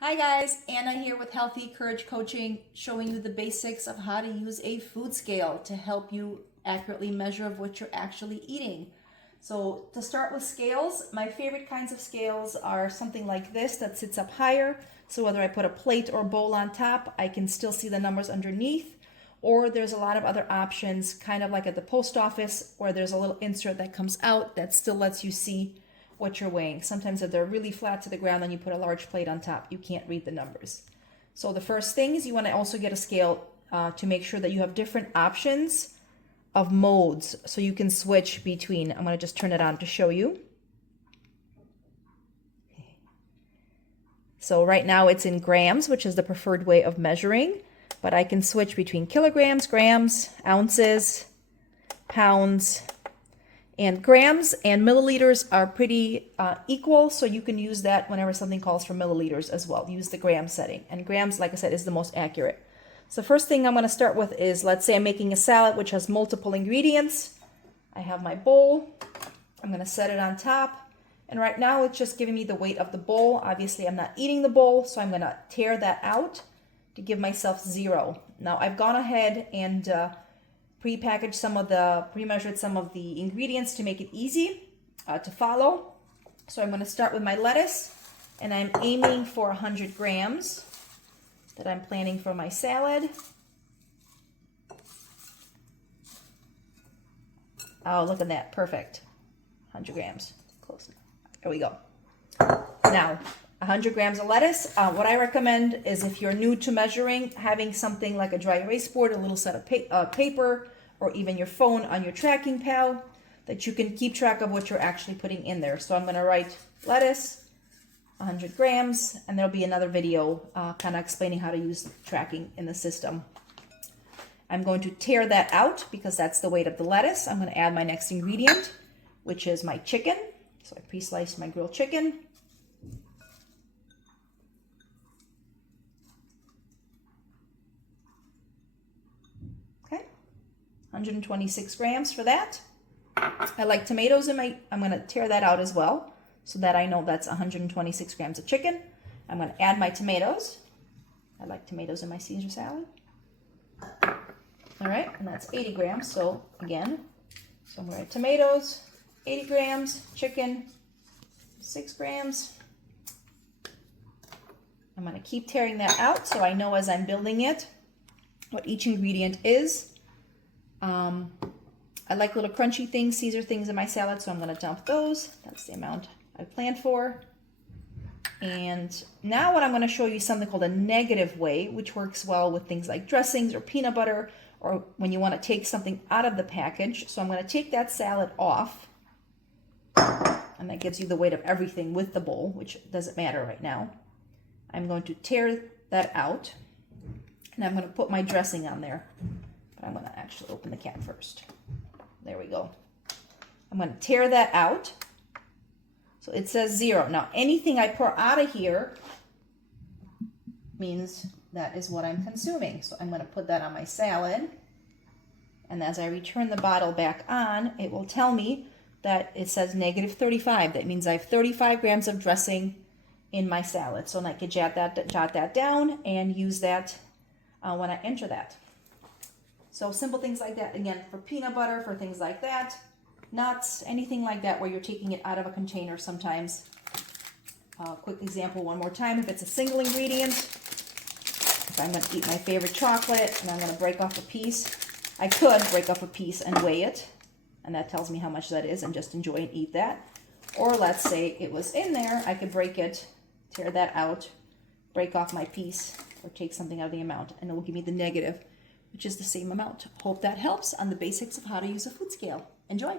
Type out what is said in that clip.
Hi guys, Anna here with Healthy Courage Coaching, showing you the basics of how to use a food scale to help you accurately measure of what you're actually eating. So to start with scales, my favorite kinds of scales are something like this that sits up higher. So whether I put a plate or bowl on top, I can still see the numbers underneath. Or there's a lot of other options, kind of like at the post office, where there's a little insert that comes out that still lets you see what you're weighing. Sometimes if they're really flat to the ground and you put a large plate on top, you can't read the numbers. So the first thing is you want to also get a scale to make sure that you have different options of modes so you can switch between. I'm going to just turn it on to show you. So right now it's in grams, which is the preferred way of measuring, but I can switch between kilograms, grams, ounces, pounds, and grams and milliliters are pretty equal, so you can use that whenever something calls for milliliters as well. Use the gram setting. And grams, like I said, is the most accurate. So first thing I'm going to start with is, let's say I'm making a salad which has multiple ingredients. I have my bowl. I'm going to set it on top. And right now it's just giving me the weight of the bowl. Obviously I'm not eating the bowl, so I'm going to tear that out to give myself 0. Now I've gone ahead and pre-measured some of the ingredients to make it easy to follow. So I'm going to start with my lettuce, and I'm aiming for 100 grams that I'm planning for my salad. Oh, look at that, perfect. 100 grams, close enough. There we go. Now, 100 grams of lettuce. What I recommend is, if you're new to measuring, having something like a dry erase board, a little set of paper, or even your phone on your tracking pad, that you can keep track of what you're actually putting in there. So I'm going to write lettuce, 100 grams, and there'll be another video kind of explaining how to use tracking in the system. I'm going to tear that out because that's the weight of the lettuce. I'm going to add my next ingredient, which is my chicken. So I pre-sliced my grilled chicken. Okay, 126 grams for that. I like tomatoes in my, I'm going to tear that out as well so that I know that's 126 grams of chicken. I'm going to add my tomatoes. I like tomatoes in my Caesar salad. All right, and that's 80 grams. So again, so I'm going to write tomatoes, 80 grams, chicken, 6 grams. I'm going to keep tearing that out so I know as I'm building it what each ingredient is. I like little crunchy things, Caesar things in my salad, so I'm going to dump those. That's the amount I planned for. And now what I'm going to show you is something called a negative way, which works well with things like dressings or peanut butter, or when you want to take something out of the package. So I'm going to take that salad off, and that gives you the weight of everything with the bowl, which doesn't matter right now. I'm going to tear that out, and I'm going to put my dressing on there. But I'm going to actually open the cap first. There we go. I'm going to tear that out. So it says 0. Now anything I pour out of here means that is what I'm consuming. So I'm going to put that on my salad. And as I return the bottle back on, it will tell me that it says -35. That means I have 35 grams of dressing in my salad. So I can jot that down and use that when I enter that. So simple things like that, again, for peanut butter, for things like that, nuts, anything like that where you're taking it out of a container sometimes. Quick example one more time, if it's a single ingredient, if I'm going to eat my favorite chocolate and I'm going to break off a piece, I could break off a piece and weigh it, and that tells me how much that is, and just enjoy and eat that. Or let's say it was in there, I could break it, tear that out, break off my piece, or take something out of the amount, and it will give me the negative, which is the same amount. Hope that helps on the basics of how to use a food scale. Enjoy.